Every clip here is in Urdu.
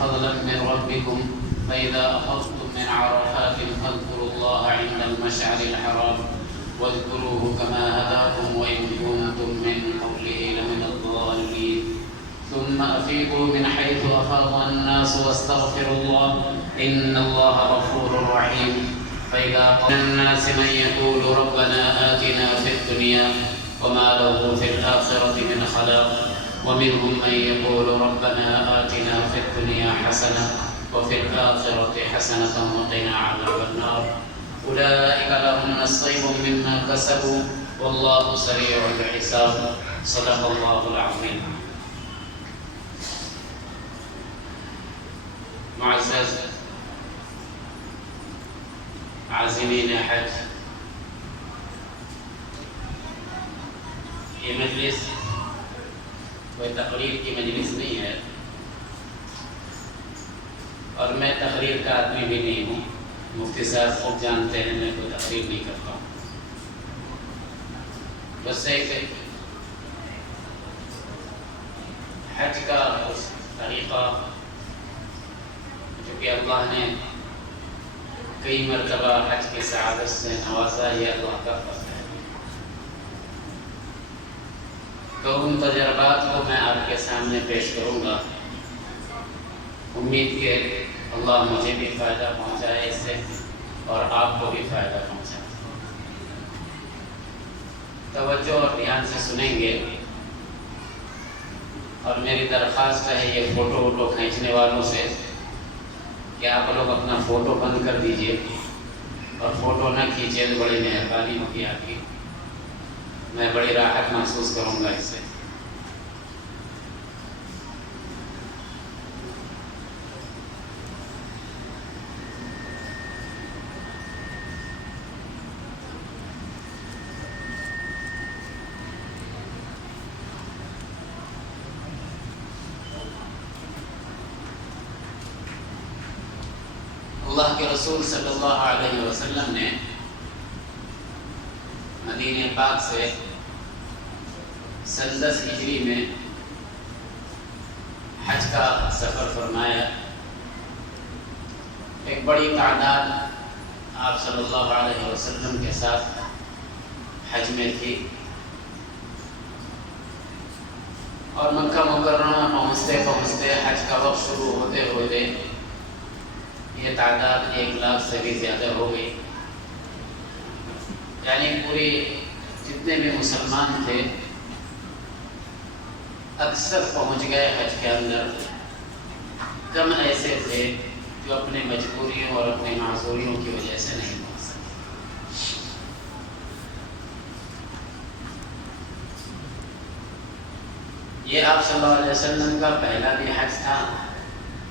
فضلا من ربكم فإذا أفضتم من عرفات فاذكروا الله عند المشعر الحرام واذكروه كما هداكم وإن كنتم من قبله لمن الضالين ثم أفيضوا من حيث أفاض الناس واستغفروا الله إن الله غفور رحيم فإذا قال الناس من يقول ربنا آتنا في الدنيا وما له في الآخرة من خلاق ومنهم من يقول ربنا آتنا في الدنيا حسنة وفي الآخرة حسنة وقنا عذاب النار أولئك لهم نصيب مما كسبوا والله سريع الحساب صدق الله العظيم. معزز عازمین حج، یہ مجلس کوئی تقریر کی مجلس نہیں ہے اور میں تقریر کا آدمی بھی نہیں ہوں. مفتی صاحب خوب جانتے ہیں میں کوئی تقریر نہیں کرتا ہوں. بس ایک حج کا اس طریقہ جو کہ اللہ نے کئی مرتبہ حج کی سعادت سے نوازا، یہ اللہ کا فضل ہے. تو ان تجربات کو میں آپ کے سامنے پیش کروں گا. امید کہ اللہ مجھے بھی فائدہ پہنچائے اس سے اور آپ کو بھی فائدہ پہنچائے. توجہ اور دھیان سے سنیں گے اور میری درخواست ہے یہ فوٹو ووٹو کھینچنے والوں سے کہ آپ لوگ اپنا فوٹو بند کر دیجئے اور فوٹو نہ کھینچے تو بڑی مہربانی ہوگی آپ کی. میں بڑی راحت محسوس کروں گا اس سے. اللہ کے رسول صلی اللہ علیہ وسلم نے مدینہ پاک سے سن 10 ہجری میں حج کا سفر فرمایا. ایک بڑی تعداد آپ صلی اللہ علیہ وسلم کے ساتھ حج میں تھی اور مکہ مکرمہ پہنچتے پہنچتے حج کا وقت شروع ہوتے ہوتے یہ تعداد 1 لاکھ سے بھی زیادہ ہو گئی. یعنی پوری جتنے بھی مسلمان تھے اکثر پہنچ گئے حج کے اندر. کم ایسے تھے جو اپنے مجبوریوں اور اپنے معذوریوں کی وجہ سے نہیں پہنچ سکے. یہ آپ صلی اللہ علیہ وسلم کا پہلا بھی حج تھا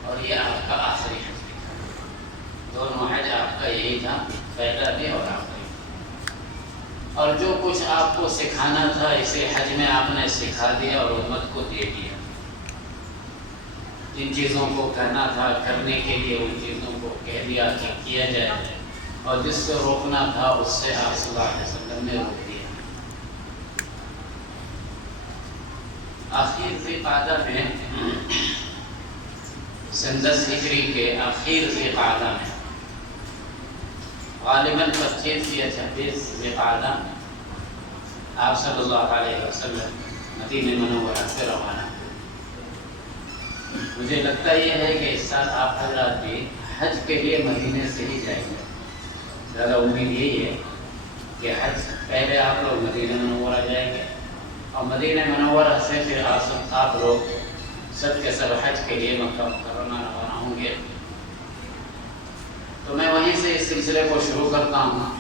اور یہ آپ کا آخری حج. دونوں حج آپ کا یہی تھا، پہلا بھی اور آخری. اور جو کچھ آپ کو سکھانا تھا اسے حج میں آپ نے سکھا دیا اور امت کو دے دیا. جن چیزوں کو کہنا تھا کرنے کے لیے ان چیزوں کو کہہ دیا کہ کیا جائے اور جس سے روکنا تھا اس سے آپ صلی اللہ علیہ وسلم نے روک دیا. آخر ذی قعدہ میں سن 10 ہجری کے آخر ذی قعدہ میں غالباً 25 یا 26 ذی قعدہ آپ صلی اللہ علیہ وسلم مدینہ منورہ سے روانہ. مجھے لگتا یہ ہے کہ اس سال آپ حضرات بھی حج کے لیے مدینے سے ہی جائیں گے. زیادہ امید یہی ہے کہ حج پہلے آپ لوگ مدینہ منورہ جائیں گے اور مدینہ منورہ سے پھر آپ لوگ سب کے سب حج کے لیے مکہ مکرمہ روانہ ہوں گے. تو میں وہیں سے اس سلسلے کو شروع کرتا ہوں.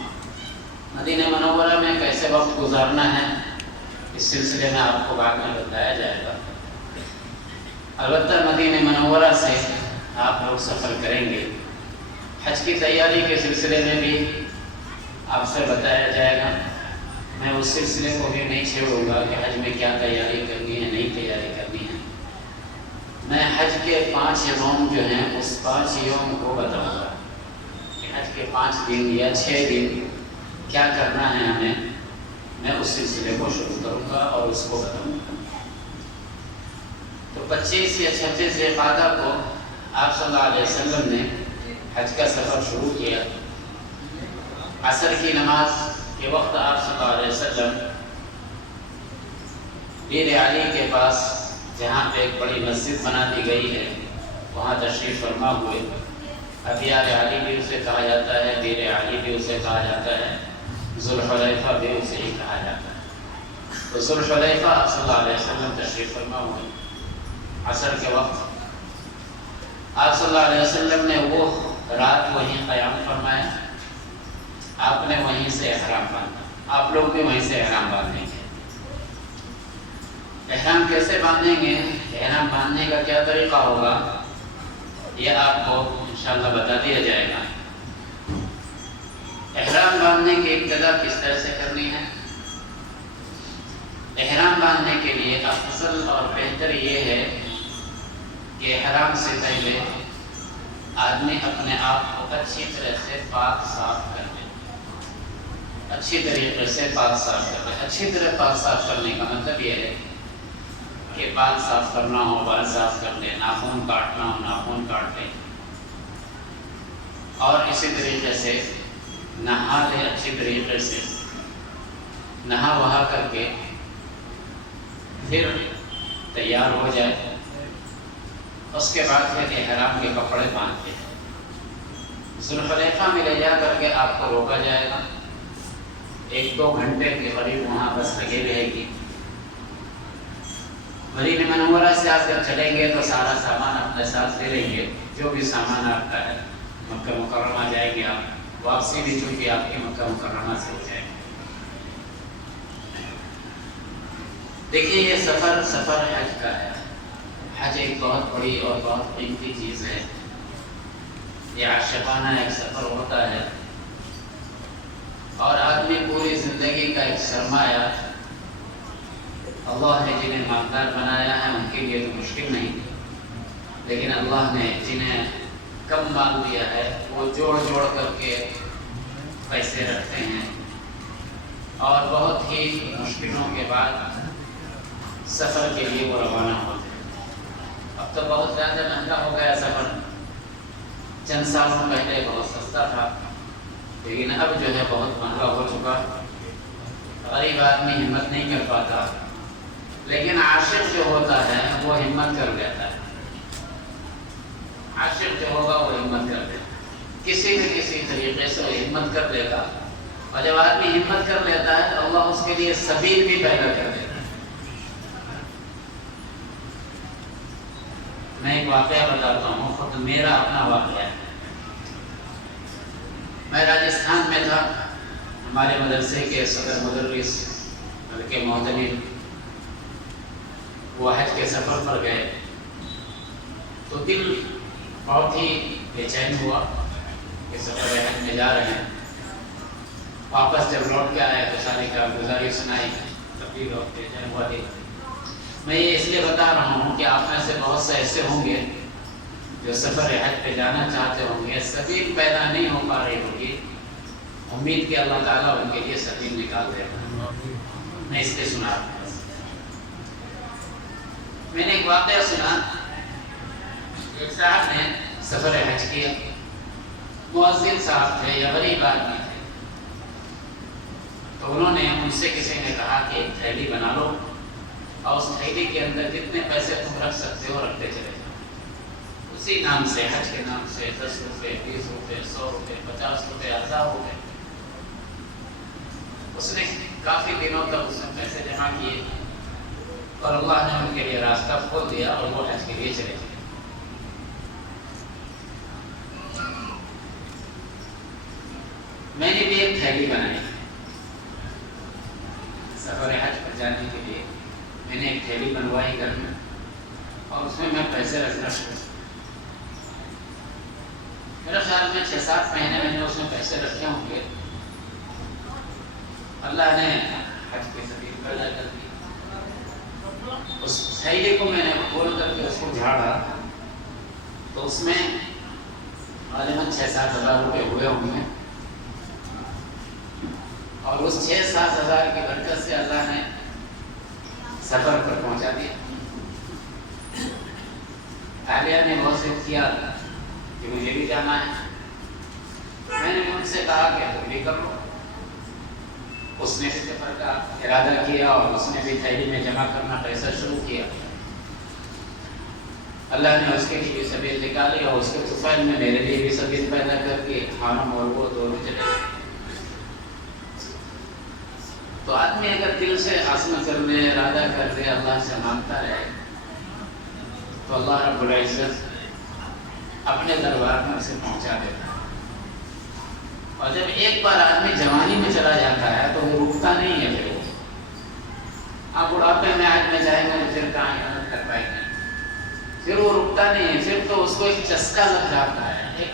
مدینہ منورہ میں کیسے وقت گزارنا ہے اس سلسلے میں آپ کو بعد میں بتایا جائے گا. البتہ مدینہ منورہ سے آپ لوگ سفر کریں گے. حج کی تیاری کے سلسلے میں بھی آپ سے بتایا جائے گا. میں اس سلسلے کو بھی نہیں چھیڑوں گا کہ حج میں کیا تیاری کرنی ہے نہیں تیاری کرنی ہے. میں حج کے 5 یوم جو ہیں اس 5 یوم کو بتاؤں گا کہ حج کے 5 دن یا 6 دن کیا کرنا ہے ہمیں. میں اس سلسلے کو شروع کروں گا اور اس کو بتاؤں گا. تو 25 یا 26 ذی قعدہ کو آپ صلی اللہ علیہ وسلم نے حج کا سفر شروع کیا۔ عصر کی نماز کے وقت آپ صلی اللہ علیہ وسلم بیر علی کے پاس، جہاں پہ ایک بڑی مسجد بنا دی گئی ہے، وہاں تشریف فرما ہوئے۔ ابیار علی بھی اسے کہا جاتا ہے، بیر علی بھی اسے کہا جاتا ہے، ذوالحلیفہ بھی اسے ہی کہا جاتا ہے۔ تو ذوالحلیفہ صلی اللہ علیہ وسلم تشریف فرما ہوئے عصر کے وقت۔ آپ صلی اللہ علیہ وسلم نے وہ رات وہیں قیام فرمایا، آپ نے وہیں سے احرام باندھا، آپ لوگ بھی وہیں سے احرام باندھیں گے۔ احرام کیسے باندھیں گے، احرام باندھنے کا کیا طریقہ ہوگا، یہ آپ کو انشاءاللہ بتا دیا جائے گا۔ احرام باندھنے کی ابتدا کس طرح سے کرنی ہے؟ احرام باندھنے کے لیے افضل اور بہتر یہ ہے کہ احرام سے پہلے آدمی اپنے آپ کو اچھی طرح سے پاک صاف کر لے، اچھی طریقے سے پاک صاف کر لے۔ اچھی طرح پاک صاف کرنے کا مطلب یہ ہے کہ بال صاف کرنا ہو بال صاف کر لے، ناخن کاٹنا ہو ناخن کاٹ لے، اور اسی طریقے سے نہا لے، اچھی طریقے سے نہا وہا کر کے پھر تیار ہو جائے۔ اس کے بعد پھر احرام کے کپڑے باندھ لے۔ ذوالحلیفہ میں لے جا کر کے آپ کو روکا جائے گا، 1-2 گھنٹے کے قریب وہاں بس لگے رہے گی۔ مدینہ منورہ سے آپ جب چلیں گے تو سارا سامان اپنے ساتھ لے لیں گے، جو بھی سامان آپ کا ہے۔ مکہ مکرمہ جائیں گے آپ، واپسی بھی چونکہ آپ کی مکہ مکرمہ سے ہو جائے گی۔ دیکھیے یہ سفر حج کا ہے۔ حج ایک بہت بڑی اور بہت قیمتی چیز ہے، یہ عاشقانہ ایک سفر ہوتا ہے، اور آدمی پوری زندگی کا ایک سرمایہ، اللہ نے جنہیں مالدار بنایا ہے ان کے لیے تو مشکل نہیں، لیکن اللہ نے جنہیں کم مال دیا ہے وہ جوڑ جوڑ کر کے پیسے رکھتے ہیں، اور بہت ہی مشکلوں کے بعد سفر کے لیے وہ روانہ ہوتے ہیں۔ اب تو بہت زیادہ مہنگا ہو گیا سفر، چند سالوں پہلے بہت سستا تھا، لیکن اب جو ہے بہت مہنگا ہو چکا، غریب آدمی ہمت نہیں کر پاتا، لیکن عاشق جو ہوتا ہے وہ ہمت کر لیتا ہے۔ عاشق جو ہوگا وہ ہمت کر لیتا ہے، کسی نہ کسی طریقے سے وہ ہمت کر لیتا، اور جب آدمی ہمت کر لیتا ہے تو اللہ اس کے لیے سبیل بھی پیدا کر دیتا ہے۔ میں ایک واقعہ بتاتا ہوں، خود میرا اپنا واقعہ ہے۔ میں راجستھان میں تھا، ہمارے مدرسے کے صدر مدرس بلکہ محتمل وہ حج کے سفر پر گئے، تو دل بہت ہی بے چین ہوا کہ سفر حج میں جا رہے ہیں۔ واپس جب لوٹ کے آئے تو ساری کارگزاری سنائی، تب بھی لوگ بے چین ہوا دل۔ میں یہ اس لیے بتا رہا ہوں کہ آپ میں سے بہت سے ایسے ہوں گے جو سفر حج پہ جانا چاہتے ہوں گے، سبیل پیدا نہیں ہو پا رہی ہوگی، امید کہ اللہ تعالیٰ ان کے لیے سبیل نکال دے گا۔ میں اس لیے سنا رہا ہوں۔ میں نے ایک واقعہ سنا، ایک صاحب نے سفر حج کیا، مؤذن صاحب تھے یا غریب آدمی تھے، تو انہوں نے ان سے کسی نے کہا کہ ایک تھیلی بنا لو، اور اس تھیلی کے اندر جتنے پیسے تم رکھ سکتے ہو رکھتے چلے جاؤ۔ اسی نام سے، حج کے نام سے 10 روپے 20 روپے 100 روپے 50 روپے 1000 روپے، اس نے کافی دنوں تک اس نے پیسے جمع کیے، اور اللہ نے ان کے لیے راستہ کھول دیا اور وہ حج کے لیے چلے گئے۔ میں نے بھی ایک تھیلی بنائی سفر حج پر جانے کے لیے، میں نے ایک تھیلی بنوائی گھر میں، اور اس میں پیسے رکھنا شروع کیا۔ میرے خیال میں 6-7 مہینے میں نے اس میں پیسے رکھے ہوں گے، اللہ نے حج کی سبیل پیدا کر دی۔ اس تھیلی کو میں نے کھول کر کے اس کو جھاڑا تو اس میں غالباً 6-7 ہزار روپے ہوئے ہوں گے، اور اس 6-7 ہزار کی برکت سے اللہ نے سفر پر پہنچا دیا۔ عالیہ نے بہت سے کیا کہ مجھے بھی جانا ہے، میں نے ان سے کہا کہ تم بھی کر لو۔ اس نے بھی سفر کا ارادہ کیا اور اس نے بھی تھیلی میں جمع کرنا پیسہ شروع کیا۔ اللہ نے اس کے لیے سبیل نکالی اور اس کے طفیل میں میرے لیے بھی سبیل پیدا کر کے ہم اور وہ دونوں چلے گئے۔ تو آدمی اگر دل سے عزم کر لے، ارادہ کر لے، اللہ سے مانگتا رہے تو اللہ رب العزت اپنے دربار میں اسے پہنچا دیتا ہے۔ اور جب ایک بار آدمی جوانی میں چلا جاتا ہے تو وہ رکتا نہیں ہے، پھر وہ آپ بڑھاپے میں آج میں جائیں گے پھر کہاں محنت کر پائیں گے، پھر وہ رکتا نہیں ہے، پھر تو اس کو ایک چسکا لگ جاتا ہے، ایک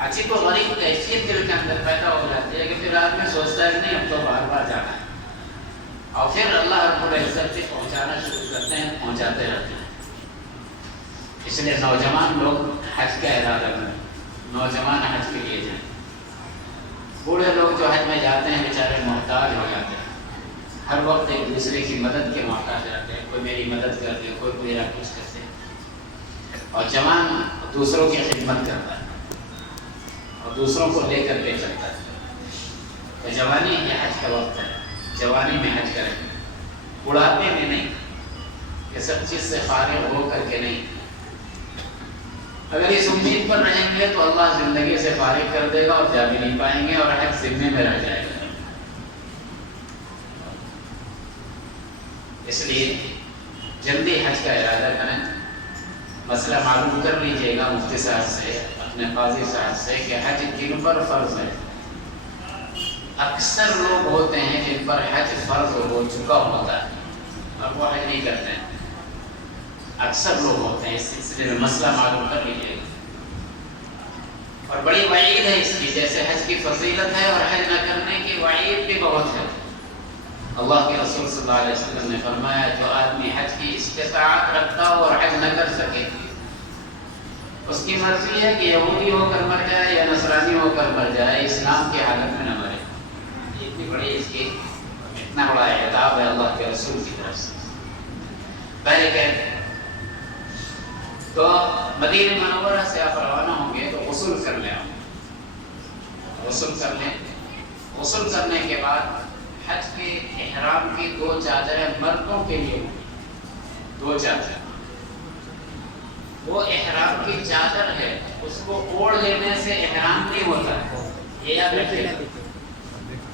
عجیب و غریب کیفیت دل کے اندر پیدا ہو جاتی ہے کہ پھر آدمی سوچتا ہے کہ نہیں اب تو بار بار جانا ہے، اور پھر اللہ رب العزت سے پہنچانا شروع کرتے ہیں، پہنچاتے رہتے ہیں۔ اس لیے نوجوان لوگ حج کا ارادہ کریں، نوجوان حج کے لیے جائیں۔ بوڑھے لوگ جو حج میں جاتے ہیں بیچارے محتاج ہو جاتے ہیں، ہر وقت ایک دوسرے کی مدد کے محتاج رہتے ہیں، کوئی میری مدد کر دے، کوئی میرا کچھ کرتے ہیں۔ اور جوان دوسروں کی خدمت کرتا ہے اور دوسروں کو لے کر کے چلتا ہے۔ تو جوانی یہ حج کا وقت ہے، جوانی میں حج کریں، بڑھاپے میں نہیں، یہ سب چیز سے فارغ ہو کر کے نہیں۔ اگر اس امید پر رہیں گے تو اللہ زندگی سے فارغ کر دے گا اور جا بھی نہیں پائیں گے اور حج ذمے میں رہ جائے گا۔ اس لیے جلدی حج کا ارادہ کریں، مسئلہ معلوم کر لیجئے گا مفتی صاحب سے، اپنے قاضی صاحب سے کہ حج کن پر فرض ہے۔ اکثر لوگ ہوتے ہیں جن پر حج فرض ہو چکا ہوتا ہے اور وہ حج نہیں کرتے ہیں، اکثر لوگ ہوتے ہیں۔ اس سلسلے میں مسئلہ معلوم کر لیجیے گا، اور بڑی وعید ہے اس کی، جیسے حج کی فضیلت ہے اور حج نہ کرنے کی وعید بھی بہت ہے۔ اللہ کے رسول صلی اللہ علیہ وسلم نے فرمایا جو آدمی حج کی استطاعت رکھتا ہو اور حج نہ کر سکے، اس کی مرضی ہے کہ یہودی ہو کر مر جائے یا نصرانی ہو کر مر جائے، اسلام کی حالت میں نہ مرے۔ اتنی بڑی اس کی، اتنا بڑا اعتاب ہے اللہ کے رسول کی طرف سے۔ پہلے کہتے ہیں تو مدینہ منورہ سے آپ روانہ ہوں گے تو غسل کر لیں، غسل کر لیں۔ غسل کرنے کے بعد حج کے احرام کی 2 چادریں مردوں کے لیے ہوں، 2 چادر۔ وہ احرام کی چادر ہے، اس کو اوڑھ لینے سے احرام نہیں ہوتا ہے، یہ یاد رکھیے،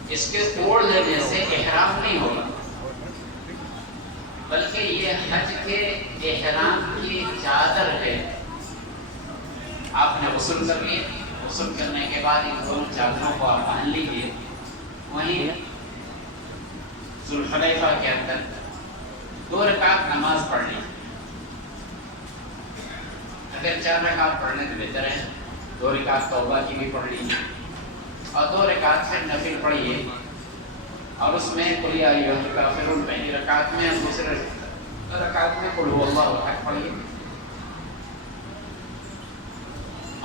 اس کے اوڑھ لینے سے احرام نہیں ہوگا، بلکہ یہ حج کے احرام کی چادر ہے۔ آپ نے غسل کر لیے، غسل کرنے کے بعد ان دونوں چادروں کو آپ پہن لیجیے، وہیں ذوالحلیفہ کے اندر 2 رکعت نماز پڑھ لی۔ اگر 4 رکعت پڑھنے تو بہتر ہے، 2 رکعت توبہ کی بھی پڑھ لیجیے اور 2 رکعت پھر نفل پڑھیے، اور اس میں قل یا ایھا الکافرون پہلی رکعت میں، دوسرے رکعت میں قل ھو اللہ احد پڑھیے۔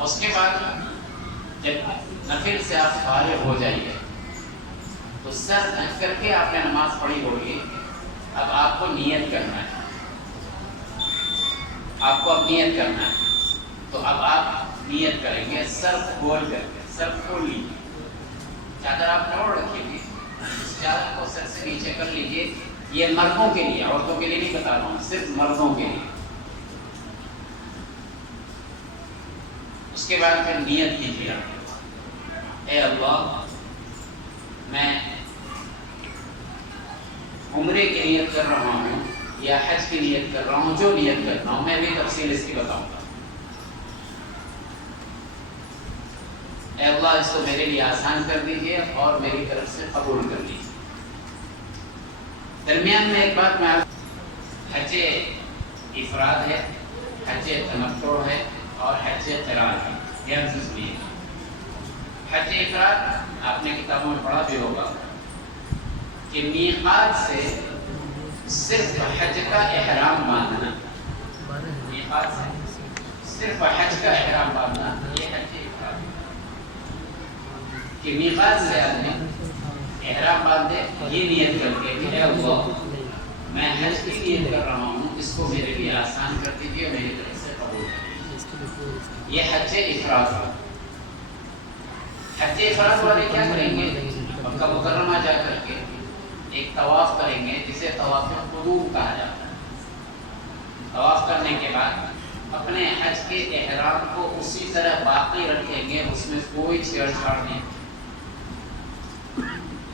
اس کے بعد جب نفل سے آپ فارغ ہو جائیے تو سر ڈھک کر کے آپ نے نماز پڑھی ہوگی، اب آپ کو نیت کرنا ہے، آپ کو اب نیت کرنا ہے، تو اب آپ نیت کریں گے سر کھول کر کے، سر کھول لیجیے، چادر آپ نے اوڑھ رکھی تھی، اس چادر کو سر سے نیچے کر لیجیے۔ یہ مردوں کے لیے، عورتوں کے لیے نہیں بتا رہا ہوں، صرف مردوں کے لیے۔ اس کے بعد پھر نیت کیجیے، اے اللہ میں عمرے کی نیت کر رہا ہوں یا حج کی نیت کر رہا ہوں، جو نیت کر رہا ہوں میں بھی تفصیل اس کی بتاؤں گا۔ اے اللہ اس کو میرے لیے آسان کر دیجیے اور میری طرف سے قبول کر لیجیے۔ درمیان میں ایک بات میں حج افراد ہے، حج تمتع ہے اور حج قران ہے، یہ سنیے۔ حج افراد آپ نے کتابوں میں پڑھا بھی ہوگا کہ میقات سے صرف حج کا احرام باندھنا، میقات سے صرف حج کا احرام باندھنا، یہ حج افراد کہ میقات سے آدمی احرام باندھے، یہ نیت کر کے کہ اے اللہ میں حج کی نیت کر رہا ہوں، اس کو میرے لیے آسان کر دیجیے، میری طرف سے قبول یہ حج افراد. حج افراد والے کیا کریں گے؟ مکہ مکرمہ جا کر کے ایک طواف کریں گے جسے طواف قدوم کہا جاتا ہے. طواف کرنے کے بعد اپنے حج کے احرام کو اسی طرح باقی رکھیں گے، اس میں کوئی چھیڑ چھاڑ نہیں.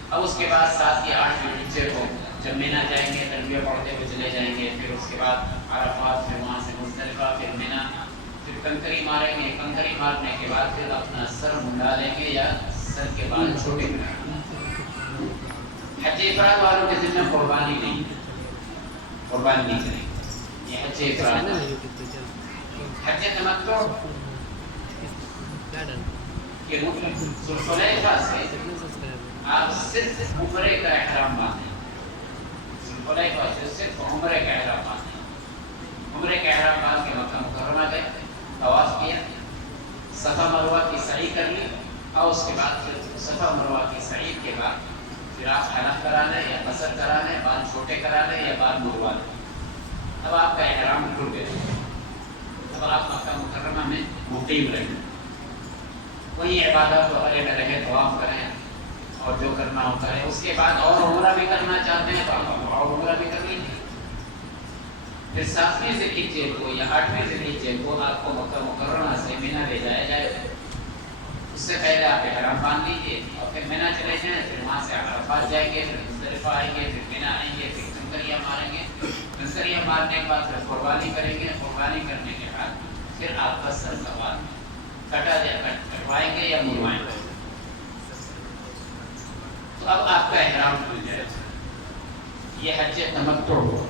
اب اس کے بعد 7 یا 8 بجے کو جب مینا جائیں گے تلبیہ پڑھتے ہوئے چلے جائیں گے، پھر اس کے بعد عرفات، پھر وہاں سے مزدلفہ، پھر مینا، پھر کنکری ماریں گے. کنکری مارنے کے بعد پھر اپنا سر منڈا لیں گے یا سر کے بال چھوٹے کریں گے. حج افراد والوں کے ذمہ قربانی نہیں کریں گے. یہ حج افراد. حج تمتع کہ ذوالحلیفہ سے آپ صرف عمرے کا احرام باندھیں. ذوالحلیفہ سے صرف عمرے کا احرام باندھیں. عمرے کا احرام باندھ کے مکہ مکرمہ گئے، طواف کیا، صفا مروہ کی سعی کر لی، اور اس کے بعد پھر صفا مروہ کی سعی کے بعد پھر آپ حلق کرا لیں یا قصر کرا لیں، بال چھوٹے کرا لیں یا بال مروا لیں. اب آپ کا احرام کھل گیا. اب آپ مکہ مکرمہ میں مقیم رہیں، وہی عبادت وغیرہ میں رہیں، طواف کریں اور جو کرنا ہوتا ہے. اس کے بعد اور عمرہ بھی کرنا چاہتے ہیں تو آپ اور عمرہ بھی کر لیجیے. پھر 7ویں ذی الحجہ کو یا 8ویں ذی الحجہ کو آپ کو مکہ مکرمہ سے مینا لے جایا جائے. اس سے پہلے آپ احرام باندھ لیجیے اور پھر مینا چلے جائیں. پھر وہاں سے عرفات جائیں گے، پھر مزدلفہ آئیں گے، پھر مینا آئیں گے، پھر کنکریاں ماریں گے. کنکریاں مارنے کے بعد پھر قربانی کریں گے. قربانی کرنے کے بعد پھر آپ کا سر سوال کٹوائیں گے یا منڈوائیں گے. تو اب آپ کا احرام کھل جائے. یہ حج تمتع ہو.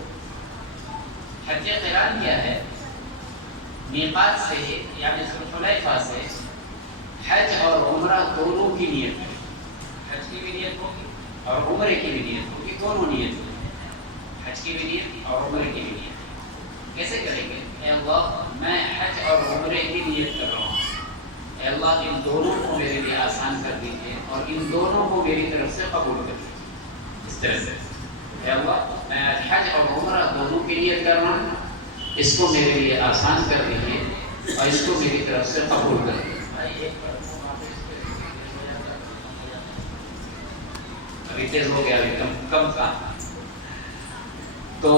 حج قران کیا ہے؟ میقات سے یعنی ذوالحلیفہ سے حج اور عمرہ دونوں کی نیت ہے. حج کی بھی نیت ہوگی اور عمرے کی بھی نیت ہوگی، دونوں نیت ہوگی. حج کی بھی نیت اور عمرے کی بھی نیت. کیسے کریں گے؟ اے اللہ میں حج اور عمرے کی نیت کر رہا ہوں، اے اللہ ان دونوں کو میرے لیے آسان کر دیجیے اور ان دونوں کو میری طرف سے قبول کر دیجیے. اس طرح سے اے اللہ میں آج حج اور عمرہ دونوں کی نیت کر رہا ہوں، اس کو میرے لیے آسان کر دیجیے اور اس کو میری طرف سے قبول کر دیجیے. ابھی تیز ہو گیا، ابھی کم کام. تو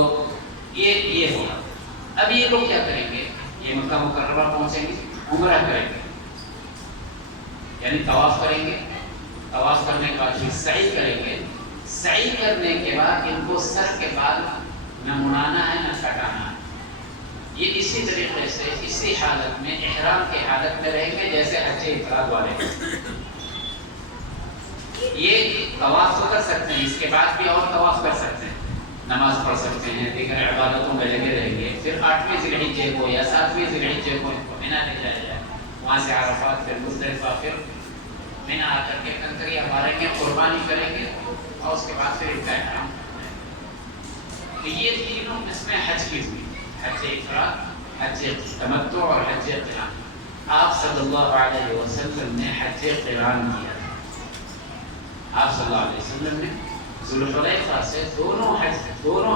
یہ ہوگا. اب یہ لوگ کیا کریں گے؟ یہ مکہ مکرمہ پہنچیں گے، عمرہ کریں گے یعنی طواف کریں گے. طواف کرنے کے بعد پھر سعی کریں گے. سعی کرنے کے بعد ان کو سر کے بال نہ مڑانا ہے نہ کٹانا ہے. یہ اسی طریقے سے اسی حالت میں احرام کی حالت میں رہیں گے جیسے حج افراد والے. یہ طواف تو کر سکتے ہیں، اس کے بعد بھی اور طواف کر سکتے ہیں، نماز پڑھ سکتے ہیں، دیگر عبادتوں میں لگے رہیں گے. پھر 8ویں ذی الحجہ کو یا 7ویں ذی الحجہ کو مینا لے جایا جائے. وہاں سے عرفات، پھر مزدلفہ، پھر مینا آ کر کے کنکریاں ماریں گے، قربانی کریں گے اور اس کے بعد پھر ان کا احرام. تو یہ تینوں اس میں حج کی ہوئی، حج افراد، حج تمتع اور حج قران. آپ صلی اللہ علیہ وسلم نے حج قران کیا. آپ صلی اللہ علیہ وسلم نے ذوالحلیفہ سے دونوں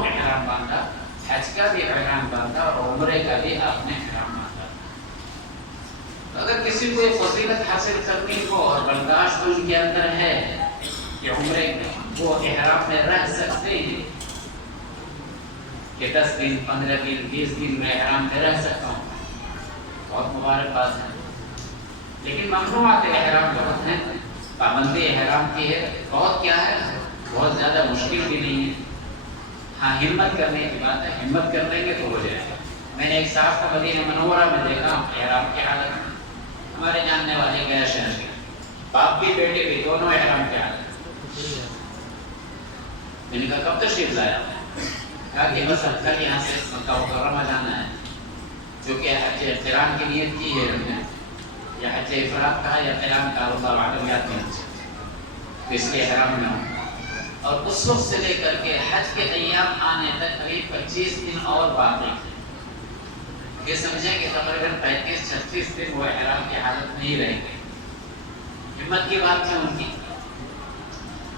احرام باندھا. حج کا بھی احرام باندھا اور عمرے کا بھی آپ نے احرام باندھا. اگر کسی کو یہ فضیلت حاصل کرنی ہو اور برداشت ان کے اندر ہے کہ عمرے وہ احرام میں رہ سکتے ہیں کہ 10 دن 15 دن 20 دن میں احرام میں رہ سکتا ہوں، بہت مبارک بات ہے. لیکن ممنوعات احرام بہت ہیں، پابندی احرام کی ہے بہت. کیا ہے؟ بہت زیادہ مشکل بھی نہیں ہے. ہاں ہمت کرنے کی بات ہے، ہمت کر لیں گے تو ہو جائے گا. میں نے ایک صاحب کو مدینہ منورہ میں دیکھا احرام کی حالت میں. ہمارے جاننے والے گیا شہر کے، باپ بھی بیٹے بھی دونوں احرام کی حالت. میں نے کہا کب تشریف لایا؟ کہا کہ بس اب کل یہاں سے مکہ مکرمہ جانا ہے، جو کہ حج قران کی نیت کی ہے ہم نے، یا حج افراد کہا یا قران کا، اللہ عالم یاد نہیں. تو اس لیے احرام میں ہوں. اور اس وقت سے لے کر کے حج کے ایام آنے تک قریب 25 دن اور باقی. یہ سمجھیں کہ تقریباً 35-36 دن وہ احرام کی حالت میں ہی رہیں گے. ہمت کی بات ہے ان کی.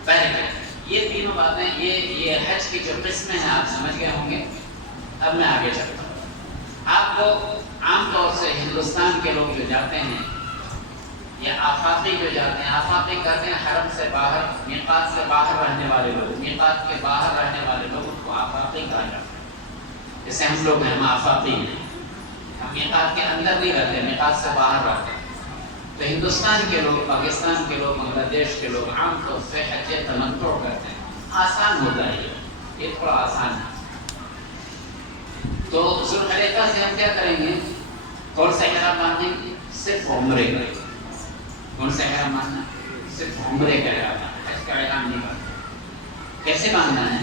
پہلے یہ تینوں باتیں، یہ حج کی جو قسمیں ہیں آپ سمجھ گئے ہوں گے. اب میں آگے چلتا ہوں. آپ لوگ عام طور سے ہندوستان کے لوگ جو جاتے ہیں یا آفاقی جو جاتے ہیں، آفاقی کہتے ہیں حرم سے باہر، میقات سے باہر رہنے والے لوگ، میقات کے باہر رہنے والے لوگ ان کو آفاقی کہا جاتا ہے۔ جیسے ہم لوگ ہیں، ہم آفاقی ہیں، ہم میقات کے اندر نہیں رہتے، میقات سے باہر رہتے ہیں۔ تو ہندوستان کے لوگ، پاکستان کے لوگ، بنگلہ دیش کے لوگ عام طور سے حج تمتع کرتے ہیں۔ آسان ہوتا ہے یہ تھوڑا آسان ہے۔ تو ذوالحلیفہ سے ہم کیا کریں گے؟ کون سا احرام باندھیں گے؟ صرف عمرے کا۔ کون سا احرام باندھنا؟ صرف عمرے کا احرام باندھنا، حج کا احرام نہیں باندھنا۔ کیسے باندھنا ہے؟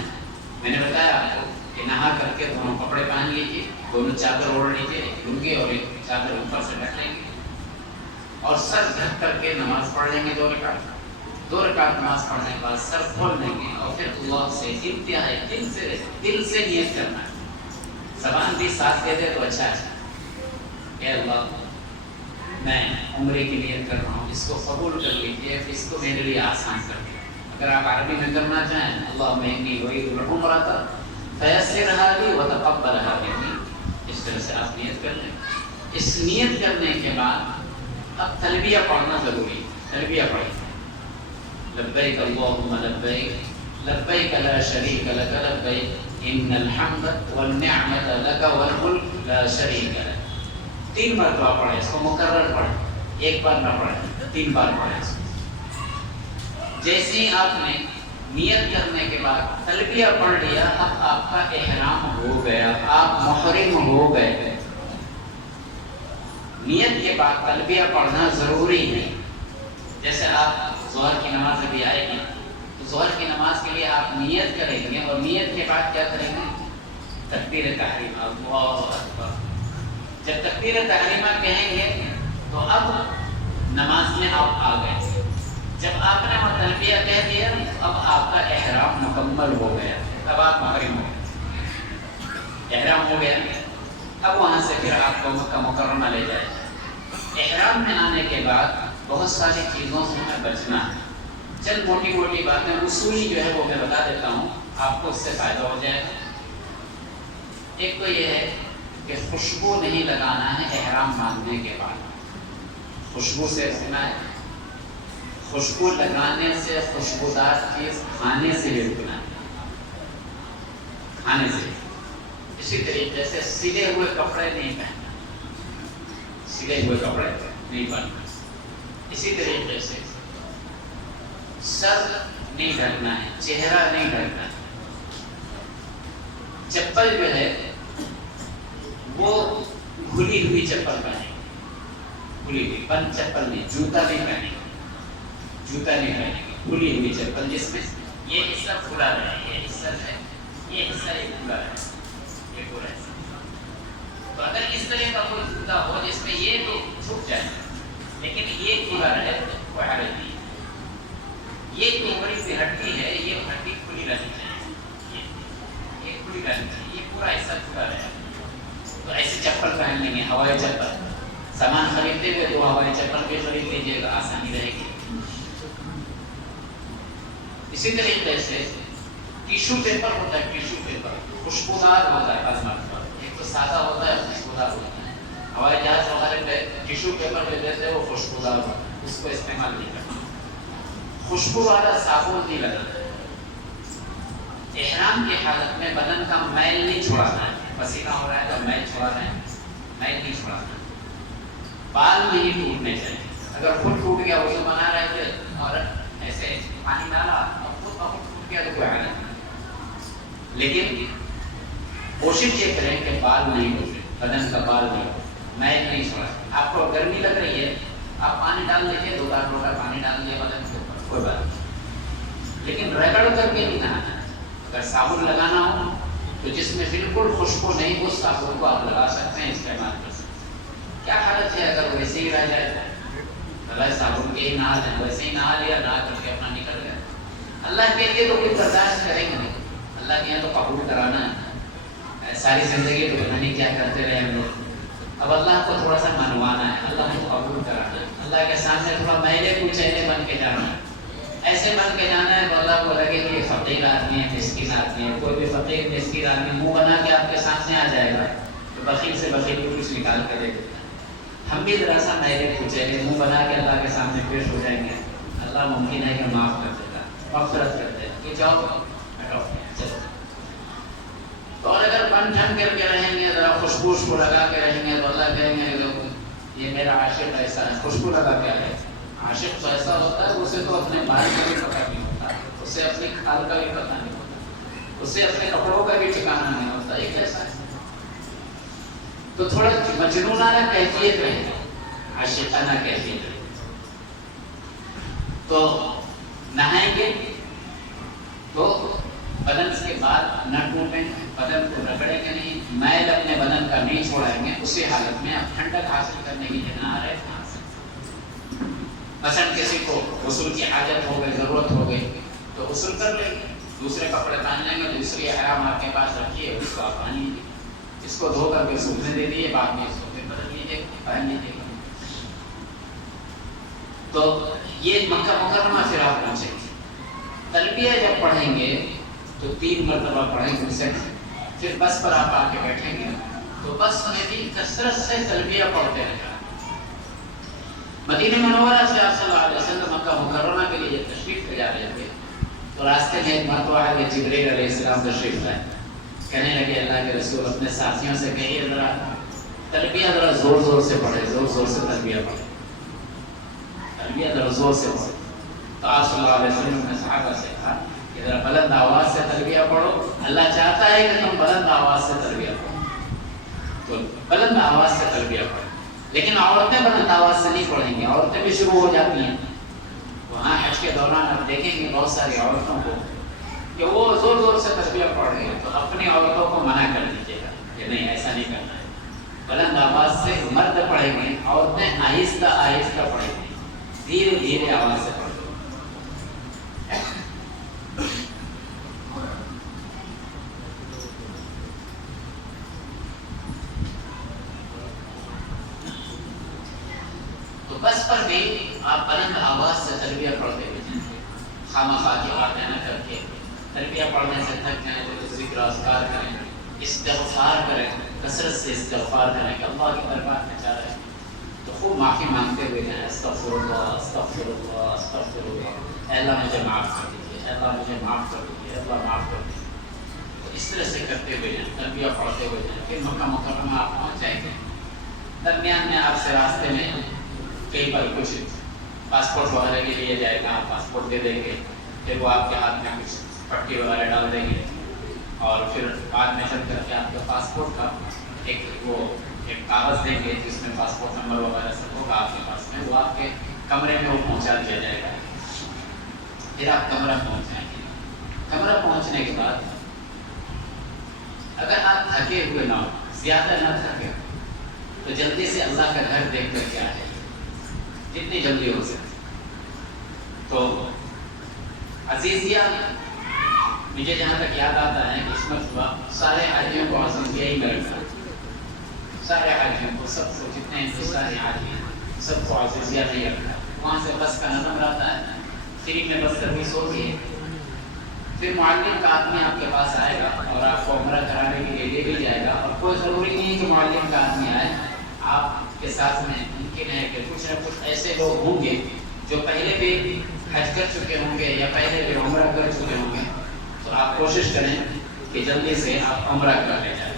میں نے بتایا آپ کو کہ نہا کر کے دونوں کپڑے پہن لیجیے، دونوں چادر اوڑھ لیجیے، ایک لنگی اور ایک چادر اوپر سے ڈھک لیں گے، اور سر ڈھک کر کے نماز پڑھ لیں گے 2 رکعت۔ 2 رکعت نماز پڑھنے کے بعد سر کھول لیں گے اور پھر اللہ سے انتہائی دل سے نیت کرنا ہے۔ زبان بھی ساتھ دے دے تو اچھا ہے، اے اللہ میں عمرے کی نیت کر رہا ہوں، اس کو قبول کر لیجیے، اس کو میرے لیے آسان کر دیں۔ اگر آپ عربی میں کرنا چاہیں، اللہم انی ارید العمرۃ فیسرھا لی وتقبلھا منی، اس طرح سے آپ نیت کر لیں۔ اس نیت کرنے کے بعد اب تلبیہ پڑھنا ضروری ہے۔ تلبیہ پڑھیں، لبیک اللہم لبیک لبیک لا شریک لک لبیک ان الحمد والنعمت لک والملک لا شریک لک۔ 3 مرتبہ پڑھیں، اس کو مکرر پڑھیں، ایک بار نہ پڑھیں، 3 بار پڑھیں۔ جیسے ہی آپ نے نیت کرنے کے بعد تلبیہ پڑھ لیا، اب آپ کا احرام ہو گیا، آپ محرم ہو گئے۔ نیت کے بعد تلبیہ پڑھنا ضروری ہے۔ جیسے آپ ظہر کی نماز ابھی آئے گی، تو ظہر کی نماز کے لیے آپ نیت کریں گے، اور نیت کے بعد کیا کریں گے؟ تکبیر تحریمہ، اللہ اکبر۔ جب تکبیر تحریمہ کہیں گے تو اب نماز میں آپ آ گئے۔ جب آپ نے وہ تلبیہ کہہ دیا تو اب آپ کا احرام مکمل ہو گیا، اب آپ محرم ہو گئے، احرام ہو گیا۔ اب وہاں سے پھر آپ کو مکہ مکرمہ لے جائے۔ احرام میں آنے کے بعد بہت ساری چیزوں سے ہمیں بچنا ہے۔ چند موٹی موٹی باتیں اصولی جو ہے وہ میں بتا دیتا ہوں، آپ کو اس سے فائدہ ہو جائے گا۔ ایک تو یہ ہے کہ خوشبو نہیں لگانا ہے احرام باندھنے کے بعد، خوشبو سے رکنا ہے۔ خوشبو لگانے سے، خوشبودار چیز کھانے سے بھی رکنا ہے، کھانے سے۔ اسی طریقے سے سلے ہوئے کپڑے نہیں پہننا، سلے ہوئے کپڑے نہیں پہننا۔ اسی طریقے سے سر نہیں ڈھکنا ہے، چہرہ نہیں ڈھکنا ہے۔ چپل جو ہے وہ کھلی ہوئی چپل پہنے، کھلی ہوئی، بند چپل نہیں، جوتا نہیں پہنے، جوتا نہیں پہنے گی، کھلی ہوئی چپل جس میں یہ حصہ کھلا رہے، یہ حصہ ہے، یہ حصہ کھلا رہے، یہ پورا حصہ۔ تو اگر اس طرح کا کوئی جوتا ہو جس میں یہ تو چھپ جائے لیکن یہ کھلا رہے تو کوئی حرج نہیں ہے۔ یہ جو بڑی سی ہڈی ہے، یہ ہڈی کھلی رہنی چاہیے، یہ کھلی رہنی چاہیے، یہ پورا حصہ کھلا رہے۔ تو ایسی چپل پہن لیں گے، ہوائی چپل۔ سامان خریدتے ہوئے 2 ہوائی چپل بھی خرید لیجیے گا، آسانی رہے گی۔ اسی طریقے سے ٹیشو پیپر ہوتا ہے، ٹیشو پیپر خوشبودار ہوتا ہے، بعض مرتبہ ایک تو سادہ ہوتا ہے، خوشبودار ہوتا ہے۔ ہوائی جہاز وغیرہ پہ ٹیشو پیپر لے لیتے ہیں، وہ خوشبودار ہوتا ہے، اس کو استعمال نہیں کرنا۔ خوشبو والا صابن نہیں لگانا۔ احرام کی حالت میں بدن کا میل نہیں چھڑانا ہے، پسینہ ہو رہا ہے تو میل چھڑانا ہے، میل نہیں چھڑانا۔ بال نہیں ٹوٹنے چاہیے، اگر خود ٹوٹ گیا، وضو بنا رہے تھے اور ایسے پانی ڈالا اور خود بخود ٹوٹ گیا تو کوئی حالت نہیں، لیکن کوشش یہ کریں کہ بال نہیں ٹوٹے، بدن کا بال نہیں ٹوٹے، میل نہیں چھڑانا۔ آپ کو گرمی لگ رہی ہے، آپ پانی ڈال لیجیے، 2 لوٹا پانی ڈال دیے بدن کے اوپر، کوئی بات نہیں، لیکن رگڑ کر کے نہیں نہانا۔ اگر صابن لگانا ہو تو جس میں بالکل خوشبو نہیں، اس صابن کو آپ لگا سکتے ہیں، استعمال کر سکتے ہیں۔ کیا حالت ہے اگر ویسے ہی رہ جائے، بغیر صابن کے ہی نہا لیں، ویسے ہی نہا لیا، نہا کر کے اپنا نکل گیا، اللہ کے لیے تو کوئی برداشت کریں گے نہیں، اللہ کے یہاں تو قبول کرانا ہے۔ ساری زندگی تو پتہ نہیں کیا کرتے رہے ہم لوگ، اب اللہ کو تھوڑا سا منوانا ہے، اللہ کو قبول کرانا ہے، اللہ کے سامنے تھوڑا میلے کچیلے بن کے جانا ہے، ایسے بن کے جانا ہے تو اللہ کو لگے کہ یہ فقیر آدمی ہے، مسکین آدمی ہے۔ کوئی بھی فقیر مسکین آدمی منہ بنا کے آپ کے سامنے آ جائے گا تو بخیل سے بخیل کو کچھ نکال کے دے دیتا ہے. ہم بھی ذرا سا میلے پوچھیں گے، منہ بنا کے اللہ کے سامنے پیش ہو جائیں گے، اللہ ممکن ہے کہ معاف کر دیتا، مغفرت کر دے کہ جاؤ بیٹھو چلو. تو اور اگر بن ٹھن کر کے رہیں گے، ذرا خوشبو کو لگا کے رہیں گے، تو اللہ کہیں گے یہ میرا عاشق ایسا ہے. خوشبو لگا کے رہے. عاشق تو ایسا ہوتا ہے اسے تو اپنے بال کا بھی پتہ نہیں ہوتا، اسے اپنی کھال کا بھی پتہ نہیں ہوتا، اسے اپنے کپڑوں کا بھی ٹھکانا نہیں ہوتا. یہ کیسا ہے؟ تو تھوڑا مجنونانہ کیفیت رہے، عاشقانہ کیفیت رہے. تو نہائیں گے تو بدن کے بعد نہ ٹوٹیں، بدن کو رگڑیں گے نہیں، میل اپنے بدن کا نہیں چھوڑائیں گے. اسی حالت میں اب ٹھنڈک حاصل کرنے کی لیے نہ رہے. مثلا کسی کو غسل کی حاجت ہو گئی، ضرورت ہو گئی تو غسل کر لیں گے، دوسرے کپڑے پہن لیں گے، دوسری احرام آپ کے پاس رکھیے، اس کو آپ پہن لیجیے، اس کو دھو کر کے سوکھنے دے دیجیے، بعد میں اس کو پھر بدل لیجیے، پہن لیجیے. تو یہ مکہ مکرمہ پھر آپ پہنچیں گے. تلبیہ جب پڑھیں گے تو 3 مرتبہ پڑھیں گے، پھر بس پر آپ آ کے بیٹھیں گے تو بس میں بھی کثرت سے تلبیہ پڑھتے رہیں. مدینہ منورہ سے آپ صلی اللہ علیہ وسلم مکہ مکرمہ کے لیے تشریف لے جا رہے تھے تو راستے میں ایک مرتبہ ہے کہ جبریل علیہ السلام تشریف لائے. کہنے لگے اللہ کے رسول اپنے ساتھیوں سے کہیے ذرا تلبیہ ذرا زور زور سے پڑھے، زور زور سے تلبیہ پڑھے، تلبیہ ذرا زور سے پڑھے. تو آپ صلی اللہ علیہ وسلم نے صحابہ سے کہا کہ ذرا بلند آواز سے تلبیہ پڑھو، اللہ چاہتا ہے کہ تم بلند آواز سے تلبیہ پڑھو. تو بلند آواز سے تلبیہ پڑھو. لیکن عورتیں بلند آواز سے نہیں پڑھیں گی، عورتیں بھی شروع ہو جاتی ہیں. وہاں حج کے دوران آپ دیکھیں گے بہت ساری عورتوں کو کہ وہ زور زور سے تلبیہ پڑھ رہی ہیں، تو اپنی عورتوں کو منع کر دیجیے گا کہ نہیں ایسا نہیں کرنا ہے. بلند آواز سے مرد پڑھیں گے، عورتیں آہستہ آہستہ پڑھیں گی، دھیرے دھیرے آواز سے پڑھیں گی. بس پر بھی آپ بلند آواز سے تلبیہ پڑھتے ہوئے جائیں، خامخواہ کی باتیں نہ کر کے. تلبیہ پڑھنے سے تھک جائیں تو ذکر اذکار کریں، استغفار کریں، کثرت سے استغفار کریں کہ اللہ کی دربار میں جا رہے ہیں تو خوب معافی مانگتے ہوئے جائیں. استغفر اللہ استغفر اللہ استغفر اللہ، اے اللہ مجھے معاف کر دیجیے، اے اللہ مجھے معاف کر دیجیے، اللہ معاف کر دیجیے. تو اس طرح سے کرتے ہوئے جائیں، تلبیہ پڑھتے ہوئے جائیں. پھر مکہ مکرمہ آپ پہنچ جائیں گے. درمیان میں آپ سے راستے میں کہیں پر کچھ پاسپورٹ وغیرہ کے لیے جائے گا، آپ پاسپورٹ دے دیں گے، پھر وہ آپ کے ہاتھ میں کچھ پٹی وغیرہ ڈال دیں گے اور پھر بعد میں چل کر کے آپ کے پاسپورٹ کا ایک کاغذ دیں گے جس میں پاسپورٹ نمبر وغیرہ سب ہوگا آپ کے پاس میں، وہ آپ کے کمرے میں وہ پہنچا دیا جائے گا. پھر آپ کمرہ پہنچ جائیں گے. کمرہ پہنچنے کے بعد اگر آپ تھکے ہوئے نہ ہو، زیادہ نہ تھکے تو جلدی سے اللہ کا گھر دیکھ کر کے آئے جتنی جلدی ہو سکے. تو عزیزیہ مجھے جہاں تک یاد آتا ہے کہ اس مرتبہ سارے حاجیوں کو عزیزیہ ہی میں رکھا، سارے حاجیوں کو، سب کو، جتنے ہندوستانی حاجی ہیں سب کو عزیزیہ نہیں رکھا. وہاں سے بس کا نظم رہتا ہے، فری میں بس سروس ہوتی ہے. پھر معلم کا آدمی آپ کے پاس آئے گا اور آپ کو عمرہ کرانے کے لیے لے بھی جائے گا. اور کوئی ضروری نہیں ہے کہ معلم کا آدمی آئے، آپ کے ساتھ میں ممکن ہے کہ کچھ نہ کچھ ایسے لوگ ہوں گے جو پہلے بھی حج کر چکے ہوں گے یا پہلے بھی عمرہ کر چکے ہوں گے. تو آپ کوشش کریں کہ جلدی سے آپ عمرہ کر لے جائیں.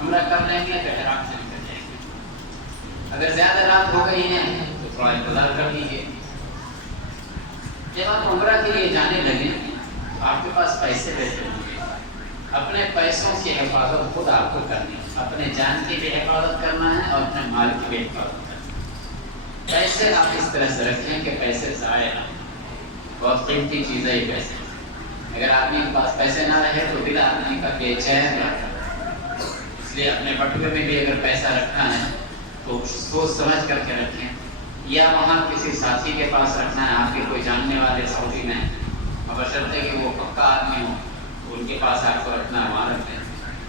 عمرہ کر لیں گے تو احرام سے نکل جائیں گے. اگر زیادہ رات ہو گئی ہے تو تھوڑا انتظار کر لیجیے. جب آپ عمرہ کے لیے جانے لگیں تو آپ کے پاس پیسے بیٹھے ہوں گے. اپنے پیسوں کی حفاظت خود آپ کو کرنی ہے. اپنے جان کی بھی حفاظت کرنا ہے اور اپنے مال کی بھی حفاظت کرنا ہے. پیسے آپ اس طرح سے رکھیں کہ پیسے ضائع نہ. بہت قیمتی چیز ہے یہ پیسے. اگر آدمی کے پاس پیسے نہ رہے تو دل آدمی کا بے چین رہتا ہے. اس لیے اپنے بٹوے میں بھی اگر پیسہ رکھنا ہے تو سوچ سمجھ کر کے رکھیں، یا وہاں کسی ساتھی کے پاس رکھنا ہے، آپ کے کوئی جاننے والے سعودی میں، بشرطے کہ وہ پکا آدمی ہو تو ان کے پاس آپ کو رکھنا ہے، وہاں رکھیں.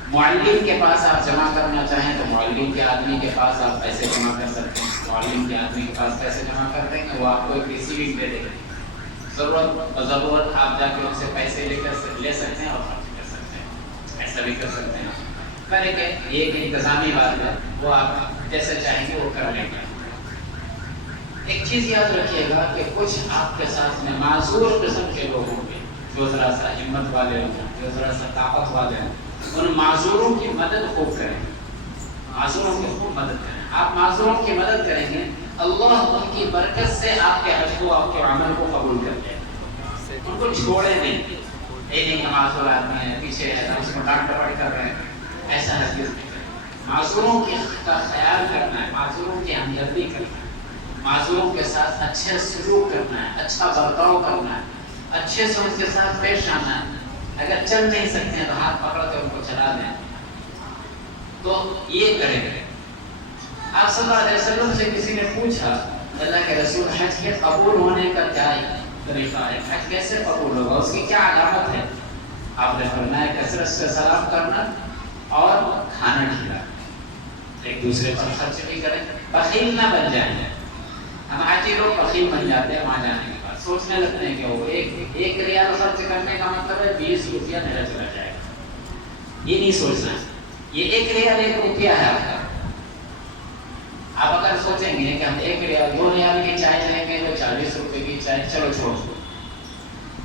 معلم کے پاس آپ جمع کرنا چاہیں تو معلم کے آدمی کے پاس آپ پیسے جمع کر سکتے ہیں. معلم کے آدمی کے پاس پیسے جمع کر دیں گے، وہ آپ کو ایک ریسیونگ دے دیں گے. ضرورت آپ جا کے ان سے پیسے لے سکتے ہیں اور خرچ کر سکتے ہیں. ایسا بھی کر سکتے ہیں. کریں گے، یہ ایک انتظامی بات ہے، وہ آپ جیسے چاہیں گے وہ کر لیں گے۔ ایک چیز یاد رکھیے گا کہ کچھ آپ کے ساتھ میں معذور قسم کے لوگ ہوں گے جو ذرا سا ہمت والے ہوں، جو ذرا سا طاقت والے ہوں، ان معذوروں کی مدد خوب کریں، معذوروں کی خوب مدد کریں۔ آپ معذوروں کی مدد کریں گے، اللہ ان کی برکت سے آپ کے حج کو، آپ کے عمل کو قبول کر لے گا۔ ان کو چھوڑے نہیں، ایک معذور آدمی ہے پیچھے ہے اس کو ڈانٹ ڈپٹ کر رہے ہیں، ایسا ہرگز نہیں کریں۔ معذوروں کا خیال کرنا ہے، معذوروں کی ہمدردی کرنا ہے، معذوروں کے ساتھ اچھے سلوک کرنا ہے، اچھا برتاؤ کرنا ہے، اچھے سے ان کے ساتھ پیش آنا ہے۔ اگر چل نہیں سکتے ہیں تو ہاتھ پکڑ کے ان کو چلا دیں، تو یہ کریں گے۔ آپ صلی اللہ علیہ وسلم سے کسی نے پوچھا اللہ کے رسول حج کے قبول ہونے کا کیا طریقہ ہے، حج کیسے قبول ہوگا، اس کی کیا علامت ہے؟ آپ نے فرمایا کثرت سے سلام کرنا اور کھانا کھلانا، ایک دوسرے پر خرچ نہیں کریں، بخیل نہ بن جائیں۔ ہم حاجی لوگ بخیل بن جاتے ہیں وہاں جانے کے بعد، سوچنے لگتے ہیں کہ وہ ایک ریال خرچ کرنے کا مطلب ہے 20 روپیہ میرا چلا جائے گا، یہ نہیں سوچنا۔ یہ 1 ریال 1 روپیہ ہے آپ کا۔ آپ اگر سوچیں گے کہ ہم 1 ریال 2 ریال کی چائے لیں گے تو 40 روپے کی چائے، چلو چھوڑ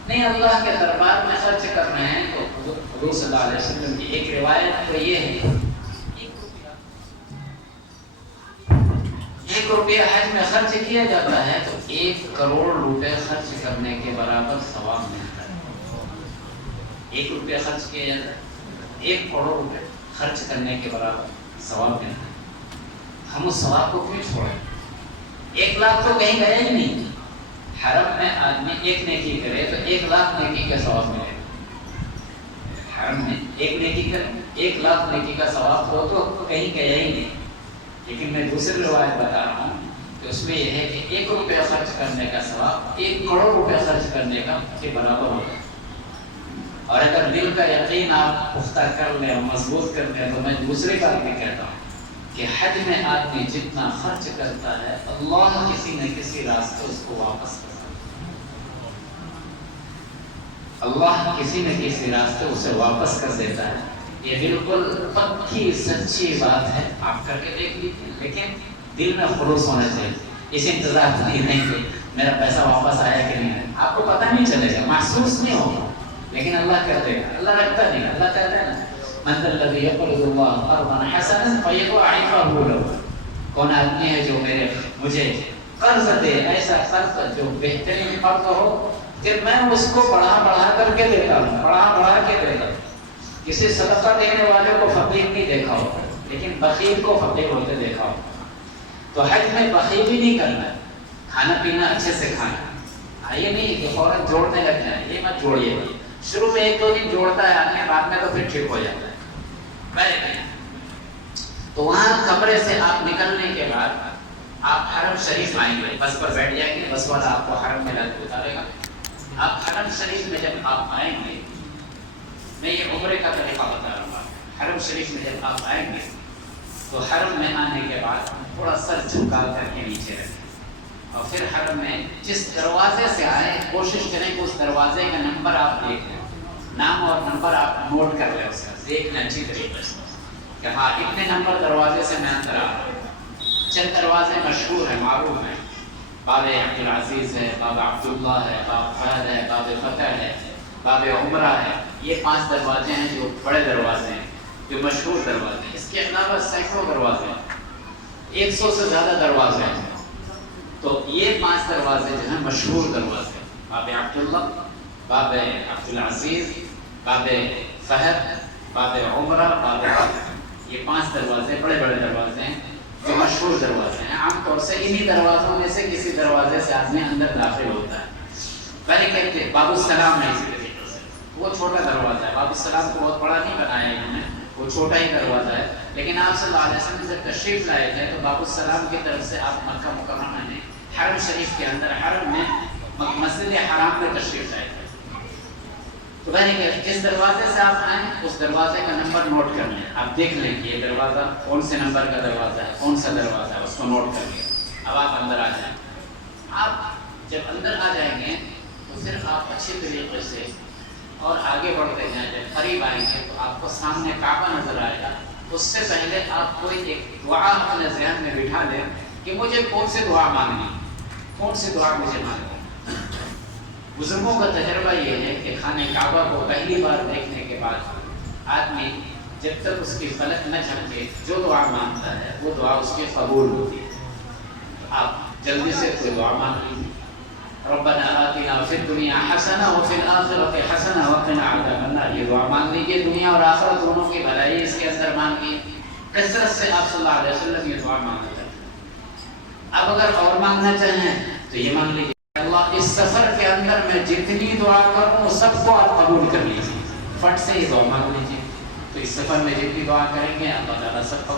نہیں، اللہ کے دربار میں خرچ کر رہے ہیں تو حضور صلی اللہ علیہ وسلم کی ایک روایت تو یہ ہے 1 روپیہ حج میں خرچ کیا جاتا ہے تو 1 کروڑ روپے خرچ کرنے کے برابر ثواب ملتا ہے۔ 1 روپیہ خرچ کیا جاتا ہے، 1 کروڑ روپے خرچ کرنے کے برابر ثواب ملتا ہے۔ ہم اس ثواب کو کیوں چھوڑیں؟ 1 لاکھ تو کہیں گئے ہی نہیں۔ حرم میں آدمی 1 نیکی کرے تو 1 لاکھ نیکی کا ثواب ملے گا۔ حرم میں 1 نیکی کرے 1 لاکھ نیکی کا ثواب ہو تو کہیں گیا ہی نہیں۔ لیکن میں دوسری روایت بتا رہا ہوں کہ اس میں یہ ہے کہ 1 روپیہ خرچ کرنے کا ثواب 1 کروڑ روپیہ خرچ کرنے کا کے برابر ہوتا ہے۔ اور اگر دل کا یقین آپ پختہ کر لیں اور مضبوط کر لیں تو میں دوسری بات بھی کہتا ہوں کہ حج میں آدمی جتنا خرچ کرتا ہے اللہ کسی نہ کسی راستے اس کو واپس کرتا ہے، اللہ کسی نہ کسی راستے اسے واپس کر دیتا ہے۔ یہ بالکل پکی سچی بات ہے، آپ کر کے دیکھ لیجیے، لیکن دل میں خلوص ہونا چاہیے۔ اس انتظار نہیں کہ میرا پیسہ واپس آیا کہ نہیں، آپ کو پتہ نہیں چلے گا، محسوس نہیں ہوگا، لیکن اللہ کر دے گا۔ اللہ رکھتا نہیں، اللہ کہتا ہے نا من ذا الذی یقرض اللہ قرضا حسنا فیضاعفہ لہ، کون آدمی ہے جو مجھے قرض دے، ایسا قرض جو بہترین قرض ہو کہ میں اس کو بڑھا کر کے دیتا ہوں، بڑھا کے دیتا ہوں۔ کسی صدقہ دینے والے کو فقیر نہیں دیکھا ہو، لیکن بخیل کو فقیر ہوتے دیکھا ہو۔ تو حج میں بخیلی نہیں کرنا ہے، کھانا پینا اچھے سے کھانا، یہ نہیں کہ فوراً جوڑنے لگ جائیں، یہ مت جوڑیے۔ شروع میں 1-2 دن جوڑتا ہے آدمی، بعد میں تو پھر ٹھیک ہو جاتا ہے۔ تو وہاں کمرے سے آپ نکلنے کے بعد آپ حرم شریف آئیں گے، بس پر بیٹھ جائیں گے، بس والا آپ کو حرم میں اتارے گا۔ آپ حرم شریف میں جب آپ آئیں گے، میں یہ عمرے کا طریقہ بتا رہا ہوں، حرم شریف میں جب آپ آئیں گے تو حرم میں آنے کے بعد تھوڑا سر جھکا کر کے نیچے رکھیں، اور پھر حرم میں جس دروازے سے آئیں کوشش کریں کہ اس دروازے کا نمبر آپ دیکھ لیں، نام اور نمبر آپ نوٹ کر لیں، اس کا دیکھنا اچھی طریقے سے کہ ہاں اتنے نمبر دروازے سے میں اندر آ رہا ہوں۔ چند دروازے مشہور ہیں، معروف ہیں، باب عبدالعزیز ہے، باب عبداللہ ہے، باب فہد ہے، باب فتح ہے، باب عمرہ ہے۔ یہ 5 دروازے ہیں جو بڑے دروازے ہیں، جو مشہور دروازے ہیں۔ اس کے علاوہ سینکڑوں دروازے ہیں، 100 سے زیادہ دروازے ہیں۔ تو یہ 5 دروازے جو ہیں مشہور دروازے ہیں، باب عبداللہ، باب عبدالعزیز، باب فہد، باب عمرہ، باب فتح۔ یہ 5 دروازے بڑے دروازے ہیں جو مشہور دروازے ہیں۔ عام طور سے انہی دروازوں میں سے کسی دروازے سے آدمی اندر داخل ہوتا ہے۔ پہلے کہتے ہیں باب السلام ہے، اسی طریقے سے وہ چھوٹا دروازہ ہے، باب السلام کو بہت بڑا نہیں بنایا انہوں نے، وہ چھوٹا ہی دروازہ ہے۔ لیکن آپ صلی اللہ علیہ وسلم جب تشریف لائے تھے تو باب السلام کی طرف سے آپ مکہ مکرمہ میں حرم شریف کے اندر، حرم میں مسجد حرام میں تشریف لائے تھے۔ تو میں نے کہا جس دروازے سے آپ آئیں اس دروازے کا نمبر نوٹ کر لیں، آپ دیکھ لیں کہ یہ دروازہ کون سے نمبر کا دروازہ ہے، کون سا دروازہ ہے، اس کو نوٹ کر لیں۔ اب آپ اندر آ جائیں۔ آپ جب اندر آ جائیں گے تو پھر آپ اچھی طریقے سے اور آگے بڑھتے جائیں، جب قریب آئیں گے تو آپ کو سامنے کعبہ نظر آئے گا، اس سے پہلے آپ کوئی ایک دعا اپنے ذہن میں بٹھا لیں کہ مجھے کون سی دعا مانگنی، کون سی دعا مجھے مانگنی۔ بزرگوں کا تجربہ یہ ہے کہ خانہ کعبہ کو پہلی بار دیکھنے کے بعد آدمی جب تک اس کی فلک نہ جھپکے جو دعا مانگتا ہے وہ دعا اس کی قبول ہوتی ہے۔ آپ جلدی سے کوئی دعا مانگ لیجیے، ربنا آتنا فی الدنیا حسنہ وفی الآخرۃ حسنہ وقنا عذاب النار، یہ دعا مانگ لیجیے، دنیا اور آخرت دونوں کی بھلائی اس کے اندر مانگیے۔ کثرت سے آپ صلی اللہ علیہ وسلم یہ دعا مانگنا چاہتے ہیں۔ اب اگر اور مانگنا چاہیں تو یہ مانگ لیجیے، اللہ اس سفر کے اندر میں جتنی دعا کروں سب کو آپ قبول کر لیجیے، فٹ سے یہ دعا مانگ لیجیے۔ تو اس سفر میں جتنی دعا کریں گے اللہ تعالیٰ سب قبول